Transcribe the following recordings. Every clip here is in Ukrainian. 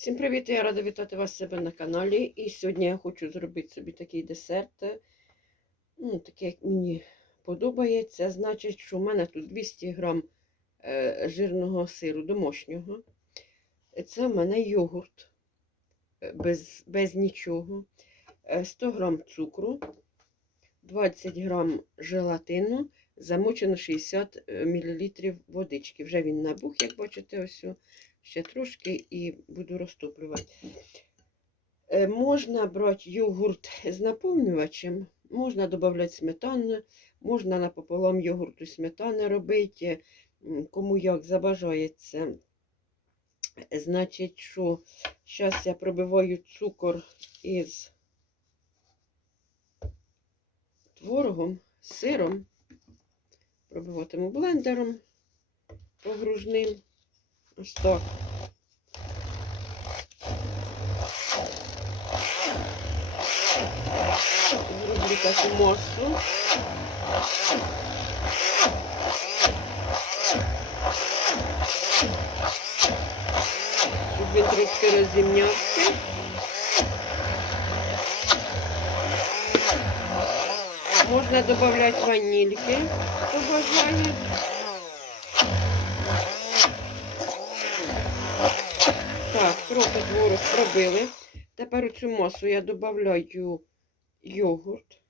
Всім привіт! Я рада вітати вас себе на каналі. І сьогодні я хочу зробити собі такий десерт. Ну, такий, як мені подобається. Значить, що в мене тут 200 грам е, жирного сиру домашнього. Це в мене йогурт е, без, без нічого. Е, 100 грам цукру, 20 грам желатину, замочено 60 мл водички. Вже він набух, як бачите, ось. Ще трошки і буду розтоплювати. Е, Можна брати йогурт з наповнювачем, можна додати сметану, можна напополам йогурту сметани робити, кому як забажається. Значить, що зараз я пробиваю цукор із творогом, сиром, пробиватиму блендером погружним. Ось так. Зроблю таку масу. Щоб трошки розімнявся. Можна додати ванільки, хто бажає. Так, трохи творог пробили. Тепер у цю масу я додаю йогурт.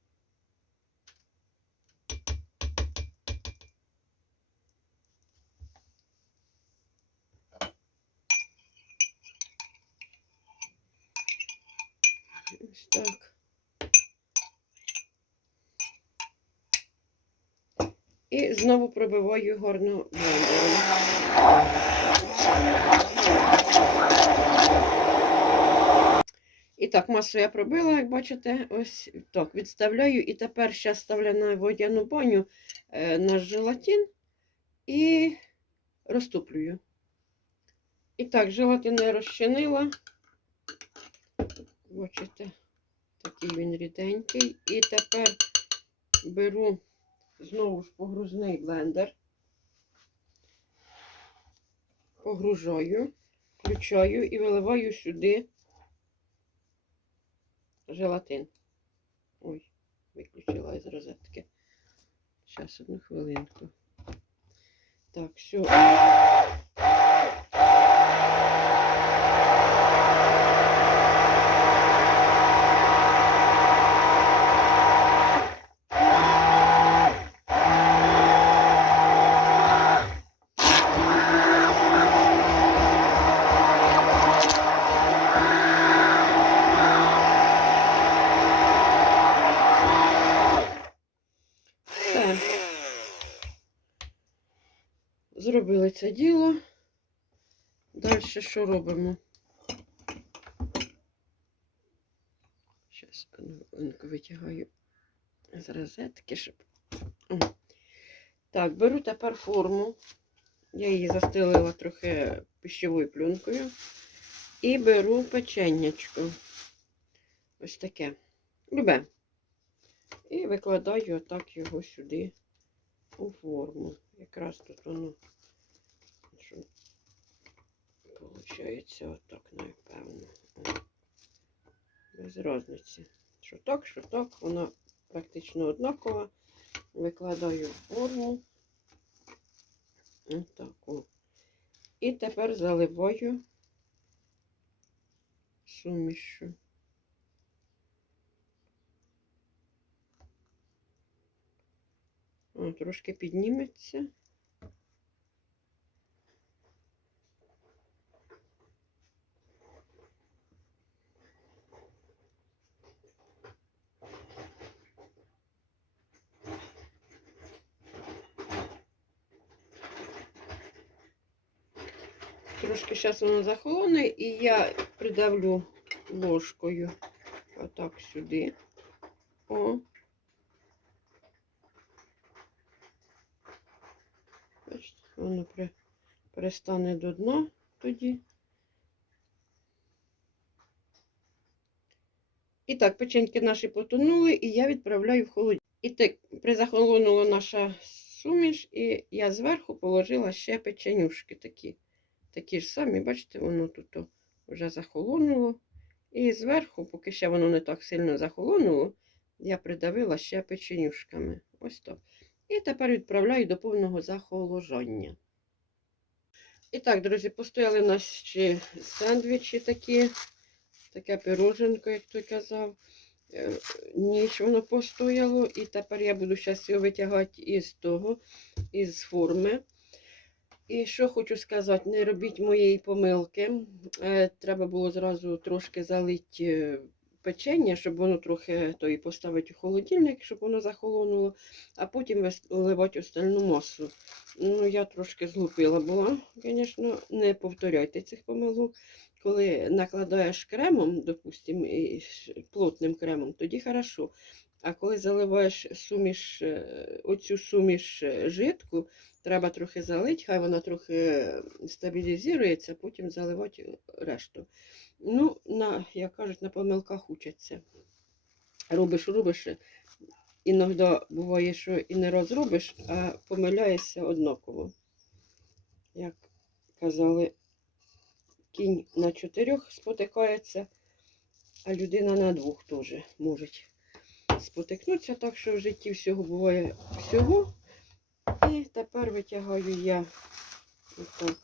Так. І знову пробиваю гарно блендером. І так, масу я пробила, як бачите, ось так, відставляю. І тепер ще ставлю на водяну баню е, наш желатин і розтоплюю. І так, желатин я розчинила. Бачите, такий він ріденький. І тепер беру знову ж погрузний блендер, погружаю, включаю і виливаю сюди желатин. Ой, виключила із розетки. Зараз одну хвилинку. Так, все. Зробили це діло. Далі що робимо? Зараз хвилинку витягаю з розетки, щоб. Так, беру тепер форму. Я її застелила трохи пищовою пленкою. І беру печенячко. Ось таке. Любе. І викладаю отак його сюди у форму. Якраз тут воно, виходить отак, напевно. Без так, що так, вона практично однакова. Викладаю форму. Отак. О. І тепер заливаю сумішю. О, трошки підніметься. Трошки зараз воно захолоне, і я придавлю ложкою отак сюди. О. Бачите, воно перестане до дна тоді. І так, печеньки наші потонули, і я відправляю в холодильник. І так, призахолонула наша суміш, і я зверху положила ще печенюшки такі. Такі ж самі, бачите, воно тут вже захолонуло. І зверху, поки ще воно не так сильно захолонуло, я придавила ще печенюшками. Ось так. І тепер відправляю до повного захоложання. І так, друзі, постояли в нас ще сендвічі такі, таке пироженко, як той казав. Е, Ніч воно постояло, і тепер я буду зараз його витягати із того, із форми. І що хочу сказати, не робіть моєї помилки. Е, Треба було зразу трошки залити е, печення, щоб воно трохи то і поставити у холодильник, щоб воно захолонуло, а потім виливати остальну масу. Ну, я трошки злупила була, звісно, не повторяйте цих помилок. Коли накладаєш кремом, допустимо, плотним кремом, тоді хорошо. А коли заливаєш суміш, е, оцю суміш е, жидку, треба трохи залити, хай вона трохи стабілізується, потім заливати решту. Ну, на, як кажуть, на помилках учаться. Робиш, робиш, іноді буває, що і не розробиш, а помиляєшся однаково. Як казали, кінь на чотирьох спотикається, а людина на двох теж може спотикнутися, так що в житті всього буває всього. І тепер витягаю я отак.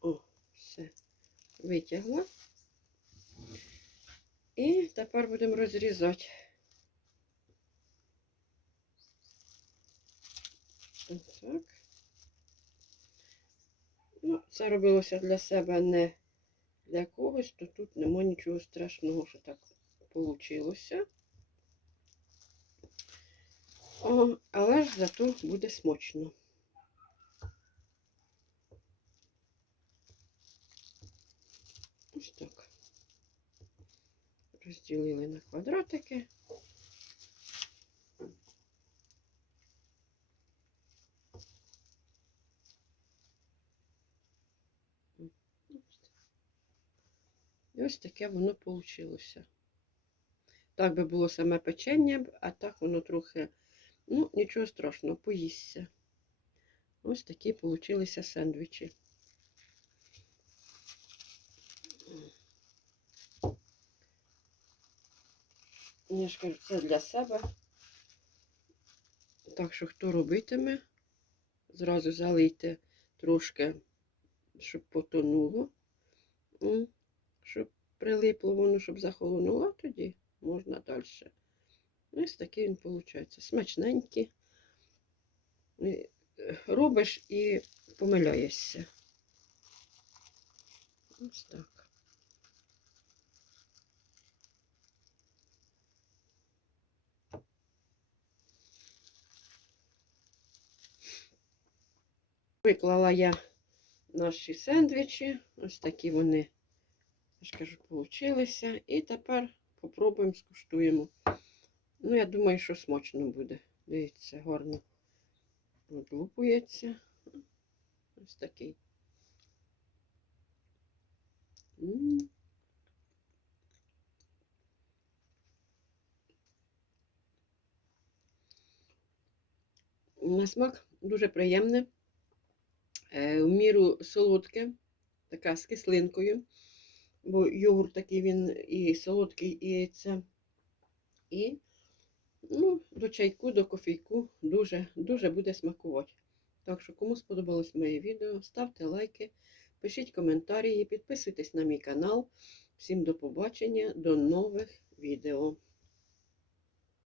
О, все, витягла. І тепер будемо розрізати. Так. Ну, це робилося для себе не для когось, то тут нема нічого страшного, що так вийшло. Але ж зато буде смачно. Ось так. Розділили на квадратики. І ось таке воно вийшло. Так би було саме печення, а так воно трохи, ну, нічого страшного, поїсться. Ось такі получилися сендвічі. Я ж кажу, це для себе. Так що, хто робитиме, зразу залийте трошки, щоб потонуло, щоб прилипло воно, щоб захолонуло, тоді можна далі. Ось такий він виходить. Смачненький. Е, Робиш і помиляєшся. Ось так. Виклала я наші сендвічі. Ось такі вони, я ж кажу, получилися. І тепер попробуємо, скуштуємо. Ну, я думаю, що смачно буде. Дивіться, гарно одлупується. Ось такий. На смак дуже приємне. Е, в міру солодке, така з кислинкою, бо йогурт такий він і солодкий, і це. І ну, до чайку, до кофійку дуже, дуже буде смакувати. Так що, кому сподобалось моє відео, ставте лайки, пишіть коментарі, підписуйтесь на мій канал. Всім до побачення, до нових відео.